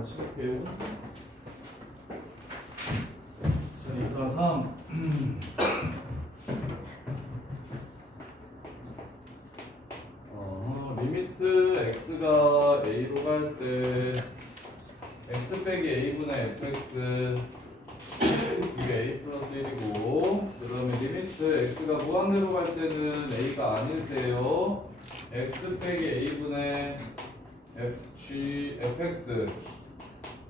다시 볼게요. 243 리미트 x가 a로 갈 때 x 빼기 a분의 fx 이게 a 플러스 1이고, 그 다음에 리미트 x가 무한대로 갈 때는 a가 아닐 때요 x 빼기 a분의 fx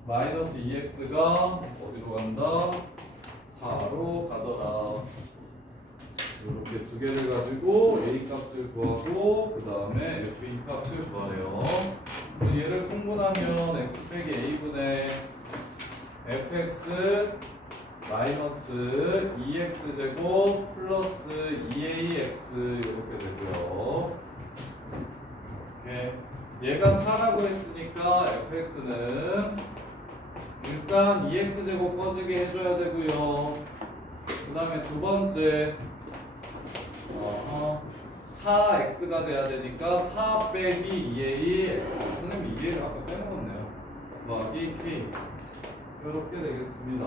마이너스 2x가 어디로 간다? 4로 가더라. 이렇게 두 개를 가지고 a 값을 구하고 그 다음에 f2 값을 구하래요. 얘를 통분하면 x 빼기 a분의 fx 마이너스 2x 제곱 플러스 2ax 이렇게 되고요. 이렇게 얘가 4라고 했으니까 fx는 일단 2x 제곱 꺼지게 해줘야 되고요. 그 다음에 두 번째 4x가 돼야 되니까 4 빼기 2a x. 선생님 2a를 아까 빼먹었네요. 더하기 k 이렇게 되겠습니다.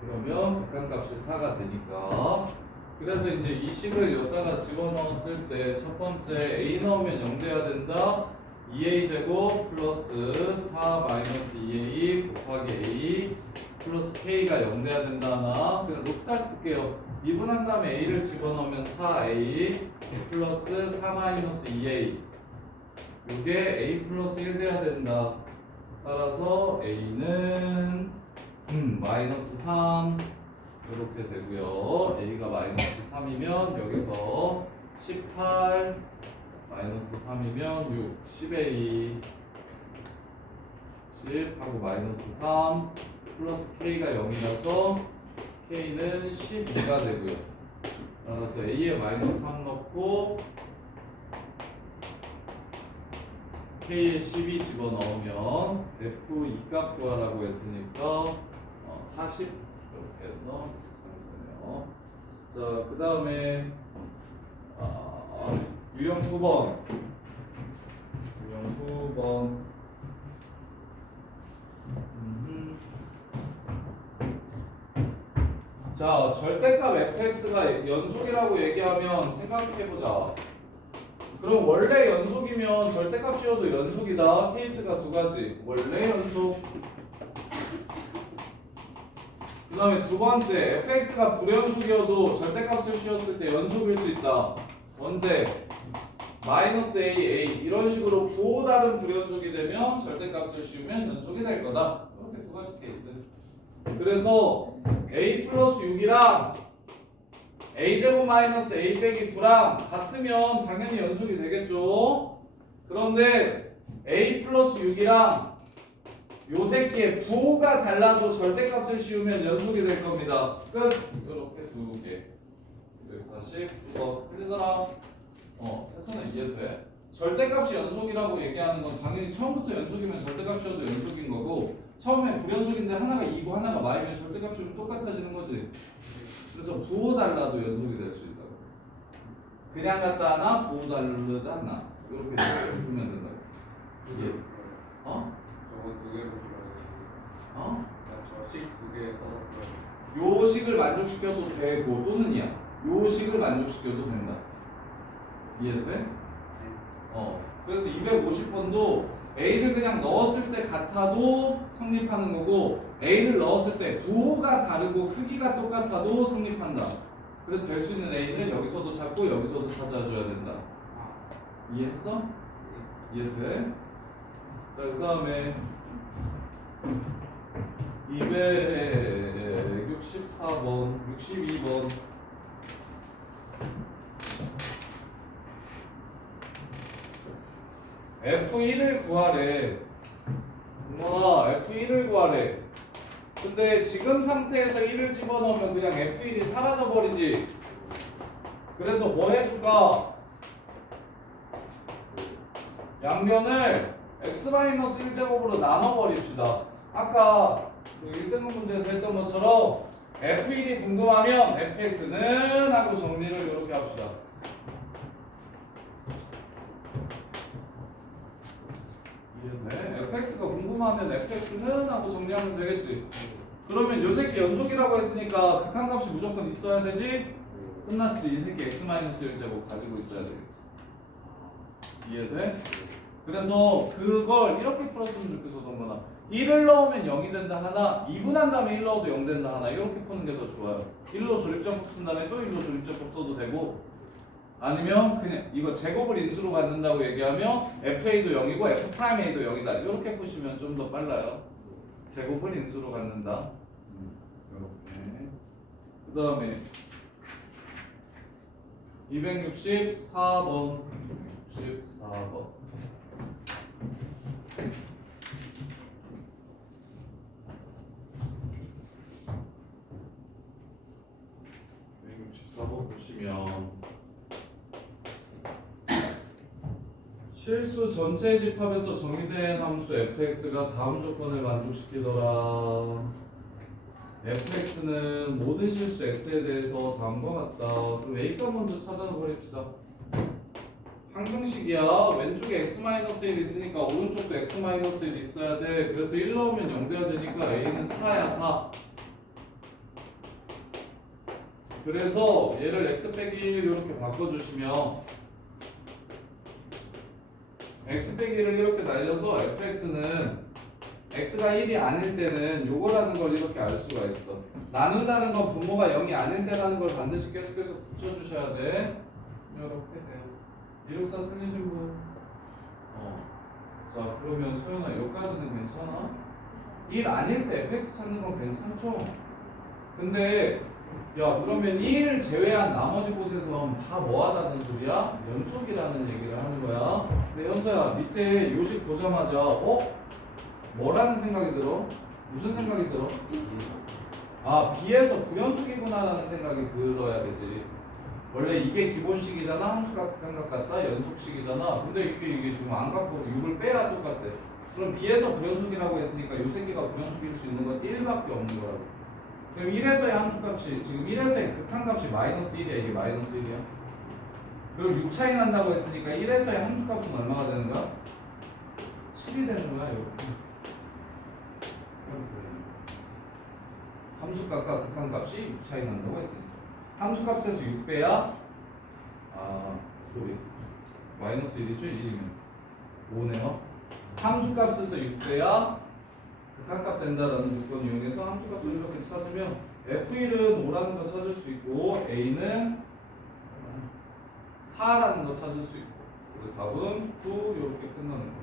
그러면 극한값이 4가 되니까, 그래서 이제 이 식을 여기다가 집어넣었을 때 첫 번째 a 넣으면 0 돼야 된다. 2a 제곱 플러스 4 마이너스 2a 곱하기 a 플러스 k가 0 돼야 된다 하나. 그래서 로피탈 쓸게요. 미분한 다음에 a를 집어넣으면 4a 플러스 4 마이너스 2a 이게 a 플러스 1 돼야 된다. 따라서 a는 마이너스 3 이렇게 되고요. a가 마이너스 3이면 여기서 18 마이너스 3이면 6 10a 10 하고 마이너스 3 플러스 k가 0이라서 k는 12가 되고요. 따라서 a에 마이너스 3 넣고 k에 12 집어넣으면 f2 값 구하라고 했으니까 40 이렇게 해서 되네요. 자, 그 다음에 유형 9번. 유형 9번. 자, 절대값 fx가 연속이라고 얘기하면 생각해보자. 그럼 원래 연속이면 절대값이어도 연속이다. 케이스가 두 가지. 원래 연속. 그 다음에 두 번째, fx가 불연속이어도 절대값을 씌웠을 때 연속일 수 있다. 언제? 마이너스 a 이런 식으로 부호 다른 불연속이 되면 절대값을 씌우면 연속이 될 거다. 이렇게 두 가지 케이스. 그래서 a 플러스 6이랑 a제곱 마이너스 a 빼기 9랑 같으면 당연히 연속이 되겠죠. 그런데 a 플러스 6이랑 요 새끼의 부호가 달라도 절대값을 씌우면 연속이 될 겁니다. 끝. 이렇게 두 개. 240. 이거 틀린 사람? 해서는 이해돼. 절대값이 연속이라고 얘기하는 건 당연히 처음부터 연속이면 절대값이어도 연속인 거고, 처음에 불연속인데 하나가 2고 하나가 마이면 절대값이 똑같아지는 거지. 그래서 부호 달라도 연속이 될 수 있다고. 그냥 갖다 하나, 부호 달르다 하나. 이렇게 풀면 된다. 이게 저거 두 개로 들어가요. 저식 두 개에서 요 식을 만족시켜도 되고 또는이야. 요 식을 만족시켜도 된다. 이해돼? 그래서 250번도 A를 그냥 넣었을 때 같아도 성립하는 거고, A를 넣었을 때 부호가 다르고 크기가 똑같아도 성립한다. 그래서 될 수 있는 A는 여기서도 찾고 여기서도 찾아줘야 된다. 이해했어? 이해돼? 자, 그 다음에 264번, 62번. F1을 구하래. F1을 구하래. 근데 지금 상태에서 1을 집어넣으면 그냥 F1이 사라져 버리지. 그래서 뭐 해줄까? 양변을 x-1제곱으로 나눠버립시다. 아까 그 1등급 문제에서 했던 것처럼 F1이 궁금하면 fx는 하고 정리를 이렇게 합시다. 포함된 fx는 하고 정리하면 되겠지. 그러면 요 새끼 연속이라고 했으니까 극한값이 무조건 있어야 되지? 끝났지. 이 새끼 x-1제곱 가지고 있어야 되겠지. 이해돼? 그래서 그걸 이렇게 풀었으면 좋겠어. 동건아 1을 넣으면 0이 된다 하나, 2분한 다음에 1 넣어도 0 된다 하나, 이렇게 푸는 게 더 좋아요. 1로 조립정법 쓴 다음에 또 1로 조립정법 써도 되고, 아니면 그냥 이거 제곱을 인수로 갖는다고 얘기하면 FA도 0이고 F'A도 0이다 이렇게 푸시면 좀 더 빨라요. 제곱을 인수로 갖는다. 이렇게. 그 다음에 264번 64번 보시면 실수 전체 집합에서 정의된 함수 fx가 다음 조건을 만족시키더라. fx는 모든 실수 x에 대해서 다음과 같다. 그럼 a값 먼저 찾아버립시다. 항등식이야. 왼쪽에 x-1 있으니까 오른쪽도 x-1 있어야 돼. 그래서 1 넣으면 0 돼야 되니까 a는 4야 4. 그래서 얘를 x 빼기 1 이렇게 바꿔주시면 x 빼기 1을 이렇게 날려서 fx는 x가 1이 아닐 때는 요거라는 걸 이렇게 알 수가 있어. 나눈다는 건 분모가 0이 아닐 때라는 걸 반드시 계속해서 붙여주셔야 돼. 이렇게 돼요. 164 틀리신 분? 자 그러면 소연아 여기까지는 괜찮아? 1 아닐 때 fx 찾는 건 괜찮죠? 근데 야 그러면 1 제외한 나머지 곳에선 다 뭐하다는 소리야? 연속이라는 얘기를 하는 거야. 근데 현서야 밑에 요식 보자마자 뭐라는 생각이 들어? 무슨 생각이 들어? 아 B에서 부연속이구나 라는 생각이 들어야 되지. 원래 이게 기본식이잖아. 함수가 극한값 같다. 연속식이잖아. 근데 이게 지금 안 갖고 6을 빼야 똑같대. 그럼 B에서 부연속이라고 했으니까 요 새끼가 부연속일 수 있는 건 1밖에 없는 거라고. 그럼 1에서의 함수값이 지금 1에서의 극한값이 마이너스 1이야. 이게 마이너스 1이야. 그럼 6 차이 난다고 했으니까 1에서의 함수값은 얼마가 되는 거야? 7이 되는 거야. 이렇게. 함수값과 극한값이 6 차이 난다고 했으니까 함수값에서 6 빼야 마이너스 1이죠. 1이면 5네요. 함수값에서 6 빼야 극한값 된다라는 조건 이용해서 함수값을 이렇게 찾으면 F1은 5라는 거 찾을 수 있고 A는 4라는 거 찾을 수 있고 그리고 답은 9 이렇게 끝나는 거.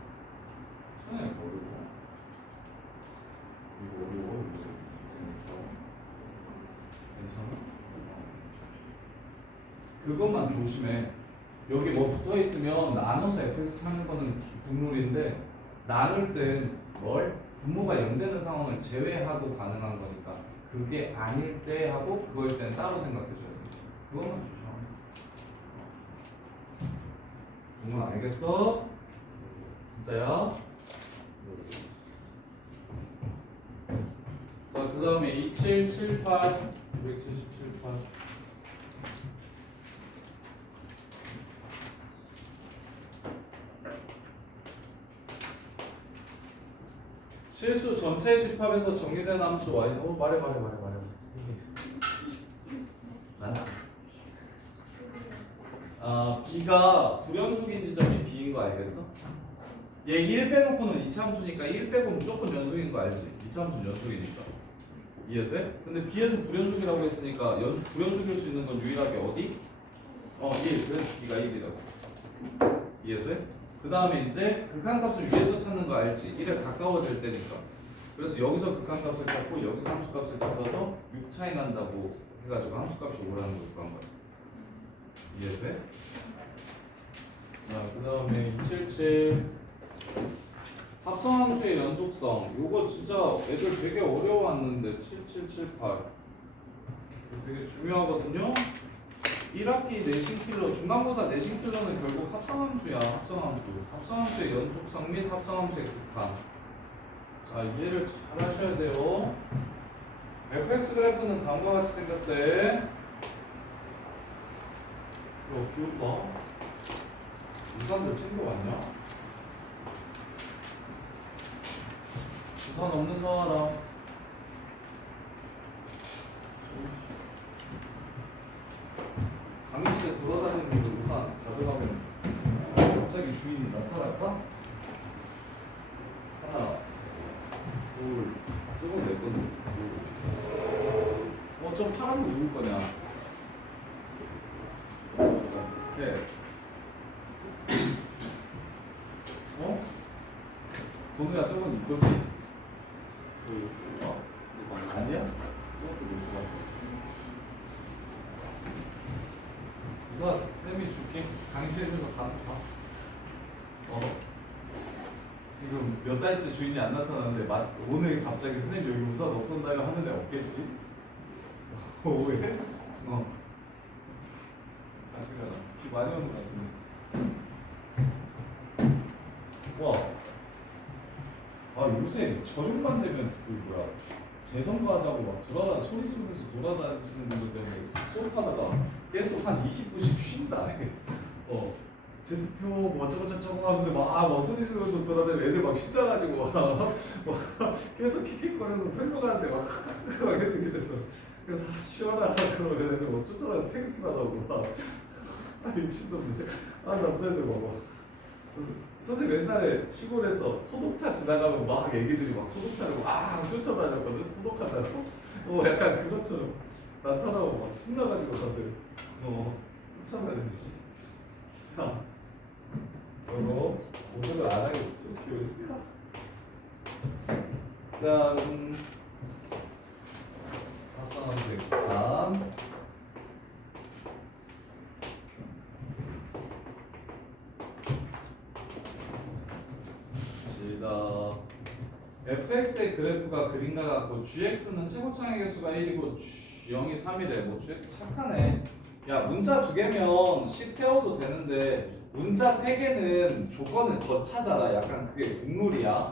전혀 어려워. 이거 어려워. 괜찮아? 그것만 조심해. 여기 뭐 붙어 있으면 나눠서 fx 찾는 거는 국룰인데 나눌 땐 뭘? 분모가 0 되는 상황을 제외하고 가능한 거니까 그게 아닐 때 하고 그거일 때는 따로 생각해 줘야 돼. 그것만 조심하면 돼. 정말 알겠어? 진짜야? 자, 그 다음에 2778 277, 8 실수 전체 집합에서 정의된 함수 y 말해 b가 불연속인 지점이 b인 거 알겠어? 얘 1 빼놓고는 이차함수니까 1 빼고 무조건 연속인 거 알지? 이차함수는 연속이니까 이해돼? 근데 b에서 불연속이라고 했으니까 불연속일 수 있는 건 유일하게 어디? 1 그래서 b가 1이라고 이해돼? 그 다음에 이제 극한값을 위에서 찾는 거 알지? 1에 가까워질 때니까. 그래서 여기서 극한값을 찾고 여기서 함수값을 찾아서 6 차이 난다고 해가지고 함수값이 5라는 걸 구한 거야. 이해돼? 자, 그 다음에 277 합성함수의 연속성. 요거 진짜 애들 되게 어려워왔는데 7778 되게 중요하거든요. 1학기 내신 킬러, 중간고사 내신 킬러는 결국 합성함수야. 합성함수의 연속성 및 합성함수의 극한. 자, 이해를 잘 하셔야 돼요. fx 그래프는 다음과 같이 생겼대. 귀엽다. 우산들 챙겨왔냐? 우산 없는 사람. 강의실에 돌아다니면서 우산 가져가면 갑자기 주인이 나타날까? 하나, 둘, 저거 내 건데. 저 파란 거 누구 거냐? 셋. 동우야 저건 네 거지? 아니야? 저것도 못 봤어. 우선 쌤이 줄게. 강의실에서 가. 지금 몇 달째 주인이 안 나타나는데 오늘 갑자기 선생님 여기 우산 없었나요? 하는 애 없겠지? 왜? 아직 알아. 비 많이 오는 것 같은데. 와. 요새 저녁만 되면 재선거 하자고 막 소리 지르면서 돌아다니시는 분들 때문에 수업하다가 계속 한 20분씩 쉰다. 제 투표 뭐 어쩌고저쩌고 하면서 막 소리 지르면서 돌아다니면 애들 막 신나가지고 막 계속 킥킥거려서 설명하는데 막 계속 이랬어. 그래서 쉬어라 그러면 애들 뭐 쫓아다니면서 태극기 받아오고 미친놈들. 남자애들 봐봐. 선생님 옛날에 시골에서 소독차 지나가면 막 애기들이 막 소독차를 막 쫓아다녔거든. 소독한다고. 약간 그것처럼 나타나고 막 신나가지고 다들 쫓아다니는 씨. 자, 이거 오늘은 안 하겠지. 자, 합성함수 다음. fx의 그래프가 그림과 같고 gx는 최고창의 개수가 1이고 0이 3이래. 뭐 gx 착하네. 야, 문자 2개면 세워도 되는데 문자 3개는 조건을 더 찾아라. 약간 그게 국룰이야.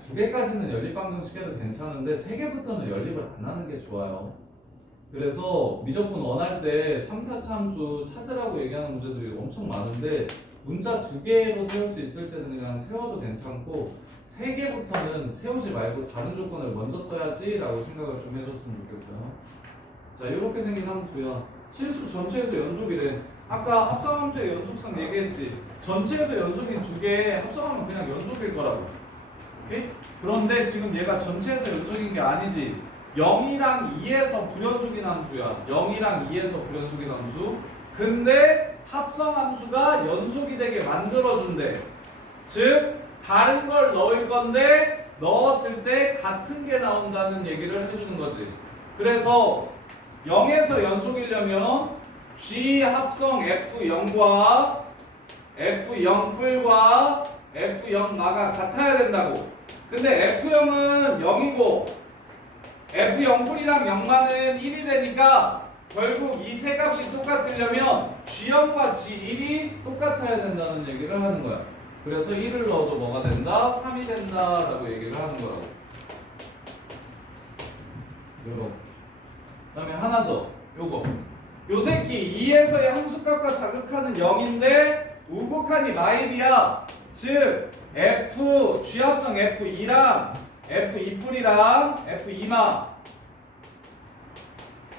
2개까지는 연립방정식해도 괜찮은데 3개부터는 연립을 안 하는 게 좋아요. 그래서 미적분 원할 때 3, 4차 함수 찾으라고 얘기하는 문제들이 엄청 많은데 문자 2개로 세울 수 있을 때는 그냥 세워도 괜찮고 3개부터는 세우지 말고 다른 조건을 먼저 써야지 라고 생각을 좀 해줬으면 좋겠어요. 자, 이렇게 생긴 함수야. 실수 전체에서 연속이래. 아까 합성함수의 연속성 얘기했지. 전체에서 연속인 2개 합성하면 그냥 연속일 거라고. 오케이? 그런데 지금 얘가 전체에서 연속인 게 아니지. 0이랑 2에서 불연속인 함수야. 0이랑 2에서 불연속인 함수. 근데 합성함수가 연속이 되게 만들어준대. 즉 다른 걸 넣을 건데 넣었을 때 같은 게 나온다는 얘기를 해주는 거지. 그래서 0에서 연속이려면 G 합성 F0과 F0뿔과 F0마가 같아야 된다고. 근데 F0은 0이고 F0뿔이랑 0마는 1이 되니까 결국 이 세 값이 똑같으려면 G0과 G1이 똑같아야 된다는 얘기를 하는 거야. 그래서 1을 넣어도 뭐가 된다? 3이 된다 라고 얘기를 하는 거라고. 요거. 그 다음에 하나 더. 요거. 요 새끼 2에서의 함수값과 자극하는 0인데 우극한이 마일이야. 즉 F G합성 F2랑 F2뿔이랑 F2마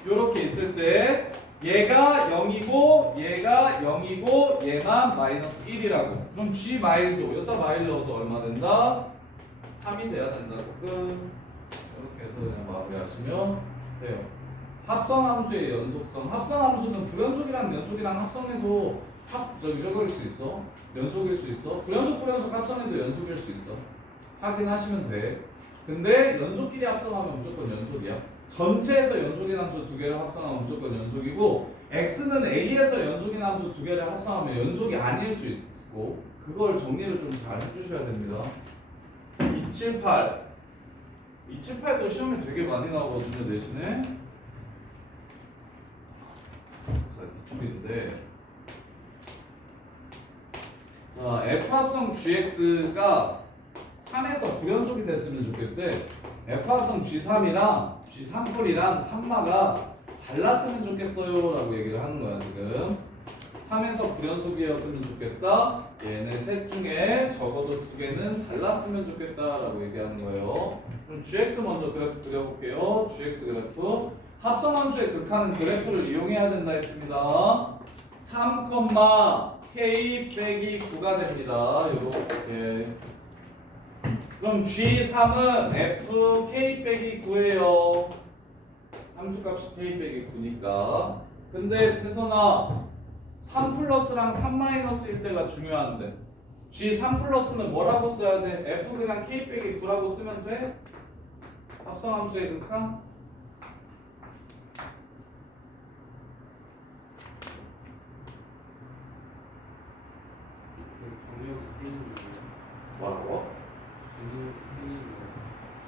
요렇게 있을 때 얘가 0이고 얘가 0이고 얘만 마이너스 1이라고. 그럼 G 마일도 여기다 마일 넣어도 얼마 된다? 3이 돼야 된다고. 이렇게 해서 그냥 마무리하시면 돼요. 합성함수의 연속성. 합성함수는 불연속이랑 연속이랑 합성해도 저거일 수 있어. 연속일 수 있어. 불연속 합성해도 연속일 수 있어. 확인하시면 돼. 근데 연속끼리 합성하면 무조건 연속이야. 전체에서 연속인 함수 2개를 합성하면 무조건 연속이고 x는 a에서 연속인 함수 2개를 합성하면 연속이 아닐 수 있고 그걸 정리를 좀 잘 해주셔야 됩니다. 278도 시험에 되게 많이 나오거든요. 내신에 자, 기출인데 자, F합성 GX가 3에서 불연속이 됐으면 좋겠대. F합성 G3이랑 G3뿔이랑 3마가 달랐으면 좋겠어요 라고 얘기를 하는 거야. 지금 3에서 불연속이었으면 좋겠다. 얘네 셋 중에 적어도 2개는 달랐으면 좋겠다라고 얘기하는 거예요. 그럼 gx 먼저 그래프 그려볼게요. gx 그래프. 합성함수의 극한은 그래프를 이용해야 된다 했습니다. 3, k 빼기 9가 됩니다. 요렇게. 그럼 G3은 F K 빼기 9예요. 함수값이 K 빼기 9니까. 근데 태선아 3 플러스랑 3 마이너스일 때가 중요한데 G3 플러스는 뭐라고 써야 돼? F 그냥 K 빼기 9라고 쓰면 돼? 합성함수의 극한? 정리하고 풀리는 거예요. 뭐라고? 정리하고 풀리는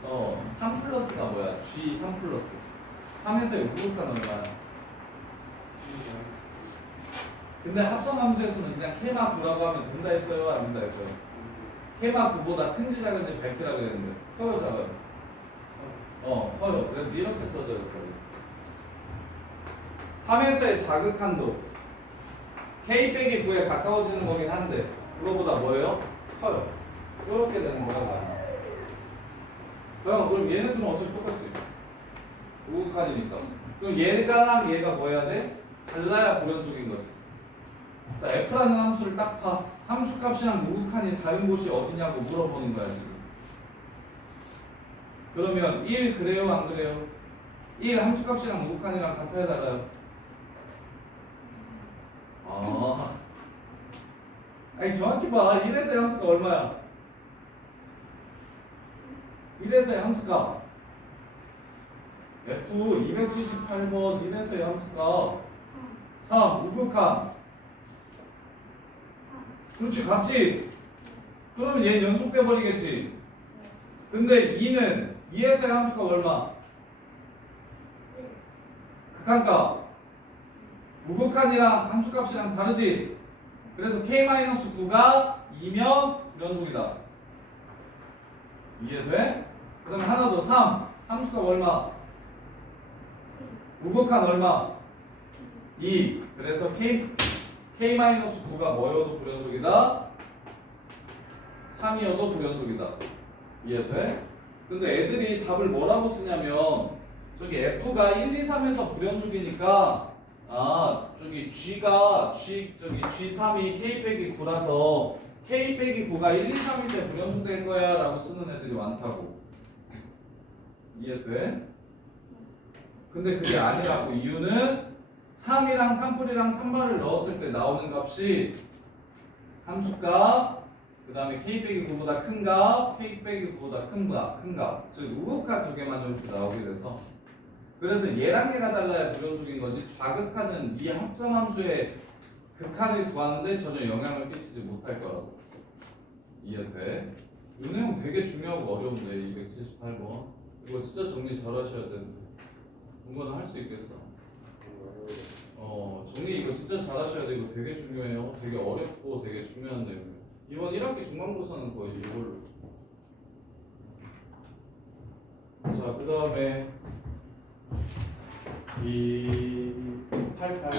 거예요. 3 플러스가 뭐야? G3 플러스 3에서의 무극한 얼마야? 근데 합성함수에서는 그냥 K마 9라고 하면 된다 했어요? 안 된다 했어요? K마 9보다 큰지 작은지 밝히라 그랬는데 커요 작아요? 커요. 그래서 이렇게 써줘야 되거든요. 3에서의 자극 한도 K 빼기 9에 가까워지는 거긴 한데 그거보다 뭐예요? 커요. 이렇게 되는 거야. 그럼 얘네들은 어차피 똑같지. 무극한이니까. 그럼 얘가랑 얘가 뭐 해야 돼? 달라야 불연속인 거지. 자, F라는 함수를 딱 봐. 함수 값이랑 무극한이 다른 곳이 어디냐고 물어보는 거야, 지금. 그러면 1 그래요, 안 그래요? 1 함수 값이랑 무극한이랑 같아야 달라요? 아니, 정확히 봐. 1에서의 함수가 얼마야? 1에서의 함수가 F 278번 1에서의 함수가 3 무극한 그렇지 같지? 그러면 얘는 연속돼 버리겠지. 근데 2는 2에서의 함수가 얼마? 극한값 무극한이랑 함수값이랑 다르지? 그래서 k-9가 2면 불연속이다. 이해돼? 그 다음에 하나 더 3 함수값 얼마? 무극한 얼마? 2 그래서 k-9가 뭐여도 불연속이다? 3이어도 불연속이다. 이해돼? 근데 애들이 답을 뭐라고 쓰냐면 저기 F가 1, 2, 3에서 불연속이니까 저기 G3이 K 빼기 9라서 K 빼기 9가 1, 2, 3일 때 불연속될 거야 라고 쓰는 애들이 많다고. 이해돼? 근데 그게 아니라고. 이유는 3이랑 3풀이랑 3발을 넣었을 때 나오는 값이 함수값 그 다음에 K 빼기 9보다 큰 값, K 빼기 9보다 큰 값, 즉 우극한 두 개만 이렇게 나오게 돼서 그래서 얘랑 얘가 달라야 불연속인 거지 좌극하는 이 합성함수의 극한을 구하는데 전혀 영향을 끼치지 못할 거라고. 이해돼? 이 내용 되게 중요하고 어려운데 278번 이거 진짜 정리 잘 하셔야 되는데 이거는 할 수 있겠어. 정리 이거 진짜 잘 하셔야 돼. 이거 되게 중요해요. 되게 어렵고 되게 중요한 내용이에요. 이번 1학기 중간고사는 거의 이걸로. 자, 그 다음에 88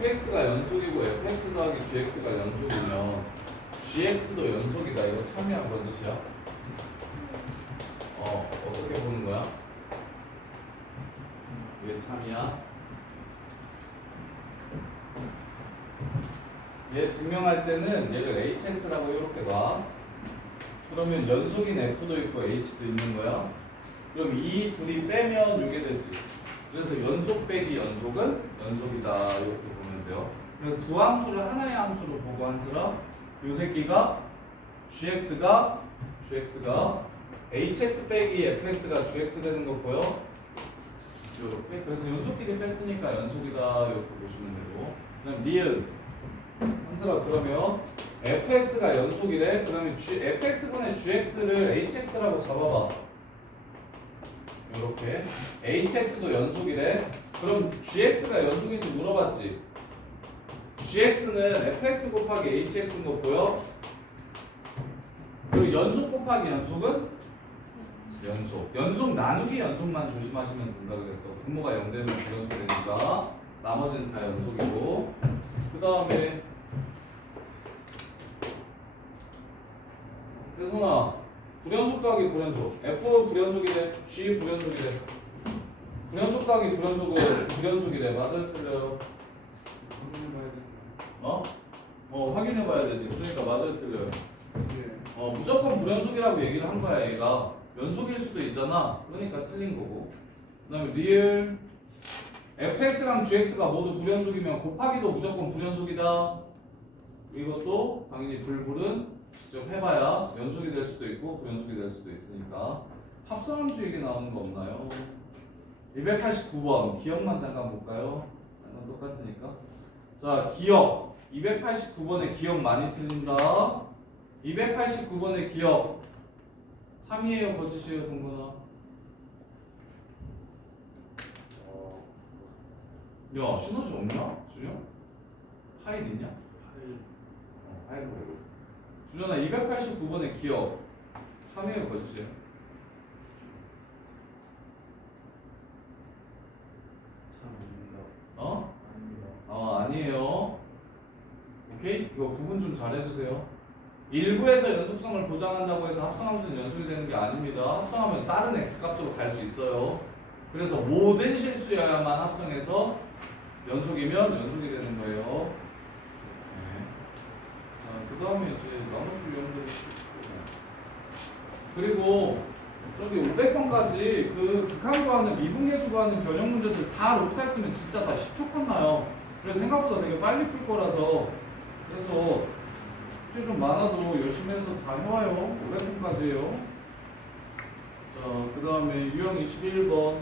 fx가 연속이고 fx 더하기 gx가 연속이면 gx도 연속이다. 이거 참이야 거짓이야? 어떻게 보는 거야? 왜 참이야? 얘 증명할 때는 얘를 hx라고 이렇게 놔. 그러면 연속인 f도 있고 h도 있는 거야. 그럼 이 둘이 빼면 이게 되지. 그래서 연속 빼기 연속은 연속이다 이렇게 보면 돼요. 그래서 두 함수를 하나의 함수로 보고 한스라 이 새끼가 gx가 hx 빼기 fx가 gx 되는 거 보여? 이렇게. 그래서 연속끼리 뺐으니까 연속이다 이렇게 보시면 되고. 그다음 니은 한스라 그러면 fx가 연속이래. 그러면 fx분의 gx를 hx라고 잡아봐. 이렇게 hx도 연속이래. 그럼 gx가 연속인지 물어봤지. gx는 fx 곱하기 hx인 거 보여? 그리고 연속 곱하기 연속은? 연속 나누기 연속만 조심하시면 된다 그랬어. 분모가 0되면 불연속이니까 나머지는 다 연속이고. 그 다음에 대성아, 불연속 더하기 불연속. F 불연속이래. G 불연속이래. 불연속 더하기 불연속은 불연속이래. 맞아요? 틀려요? 확인해봐야 돼. 확인해봐야 되지. 그러니까 맞아요? 틀려요? 예. 무조건 불연속이라고 얘기를 한 거야, 얘가. 연속일 수도 있잖아. 그러니까 틀린 거고. 그 다음에 리을 fx랑 gx가 모두 불연속이면 곱하기도 무조건 불연속이다. 이것도 당연히 불불은 직접 해봐야 연속이 될 수도 있고 불연속이 될 수도 있으니까. 합성함수 얘기 나오는 거 없나요? 289번 기억만 잠깐 볼까요? 잠깐 똑같으니까. 자, 기억 289번에 기억 많이 틀린다. 289번의 기억 3이에요 거짓이에요 동건아? 야 시너지 없냐? 주영? 파일 있냐? 파일로 보고 있어. 주연아 289번의 기억 3이에요 거짓이에요? 참 아닙니다. 아니에요. 오케이? 이거 구분 좀 잘해주세요. 일부에서 연속성을 보장한다고 해서 합성함수는 연속이 되는 게 아닙니다. 합성하면 다른 x값으로 갈 수 있어요. 그래서 모든 실수여야만 합성해서 연속이면 연속이 되는 거예요. 네. 자, 그 다음에 이제 나머지 유형들이 그리고 저기 500번까지 그 극한 구하는 미분계수 구하는 변형 문제들 다 로트했으면 진짜 다 10초 끝나요. 그래서 생각보다 되게 빨리 풀 거라서 그래서 숙제 좀 많아도 열심히 해서 다 해와요. 500번까지예요. 자, 그 다음에 유형 21번.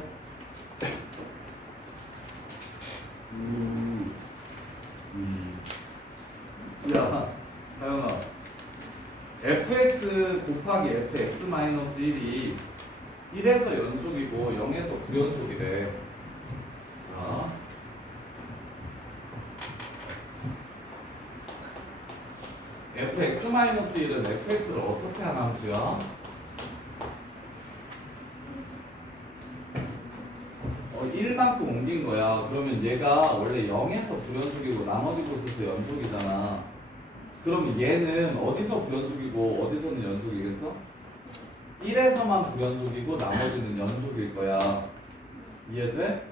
야, 다영아. fx 곱하기 fx-1이 1에서 연속이고 0에서 불연속이래. 자. fx-1은 fx를 어떻게 한 함수야? 1만큼 옮긴 거야. 그러면 얘가 원래 0에서 불연속이고 나머지 곳에서 연속이잖아. 그럼 얘는 어디서 불연속이고 어디서는 연속이겠어? 1에서만 불연속이고 나머지는 연속일 거야. 이해돼?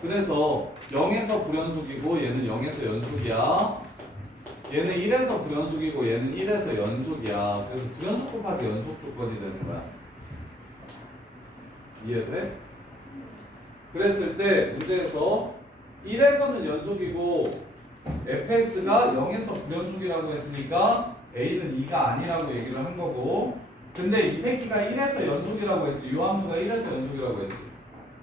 그래서 0에서 불연속이고 얘는 0에서 연속이야. 얘는 1에서 불연속이고 얘는 1에서 연속이야. 그래서 불연속 곱하기 연속 조건이 되는 거야. 이해돼? 그랬을 때 문제에서 1에서는 연속이고 fx가 0에서 불연속이라고 했으니까 a는 2가 아니라고 얘기를 한 거고, 근데 이 새끼가 1에서 연속이라고 했지. 이 함수가 1에서 연속이라고 했지.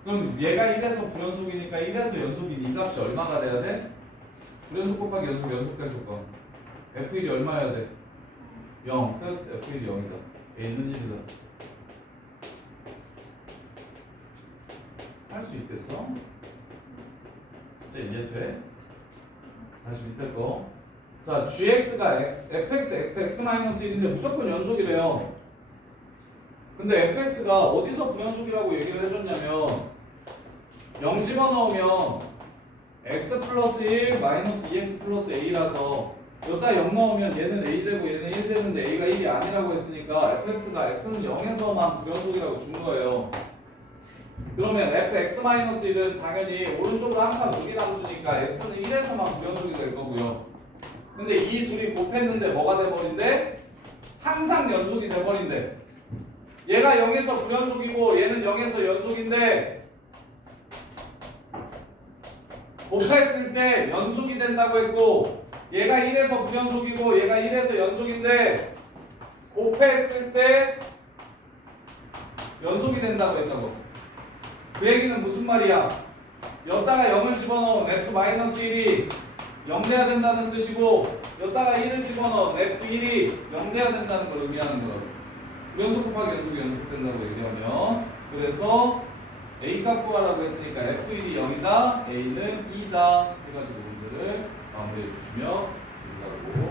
그럼 얘가 1에서 불연속이니까 1에서 연속인 이 값이 얼마가 돼야 돼? 불연속 곱하기 연속, 연속된 조건. f1이 얼마여야 돼? 0. 끝. f1이 0이다. a는 1이다. 할 수 있겠어? 진짜 이해돼? 다시 밑에 거. 자, gx가 fx, fx-1인데 무조건 연속이래요. 근데 fx가 어디서 불연속이라고 얘기를 해줬냐면 0 집어넣으면 x 플러스 1 마이너스 2x 플러스 a라서 여기다 0 넣으면 얘는 a 되고 얘는 1 되는데 a가 1이 아니라고 했으니까 fx가 x는 0에서만 불연속이라고 준 거예요. 그러면 fx-1은 당연히 오른쪽으로 한 칸 옮긴 함수니까 x는 1에서만 불연속이 될 거고요. 근데 이 둘이 곱했는데 뭐가 돼버린대? 항상 연속이 돼버린대. 얘가 0에서 불연속이고 얘는 0에서 연속인데 곱했을 때 연속이 된다고 했고, 얘가 1에서 불연속이고 얘가 1에서 연속인데 곱했을 때 연속이 된다고 했다고. 그 얘기는 무슨 말이야? 여기다가 0을 집어넣은 f-1이 0 돼야 된다는 뜻이고 여기다가 1을 집어넣은 F1이 0돼야 된다는 걸 의미하는 거라고. 불연속 곱하기 연속이 연속된다고 얘기하면 그래서 A 값 구하라고 했으니까 F1이 0이다, A는 2다 해가지고 문제를 마무리해 주시면 된다고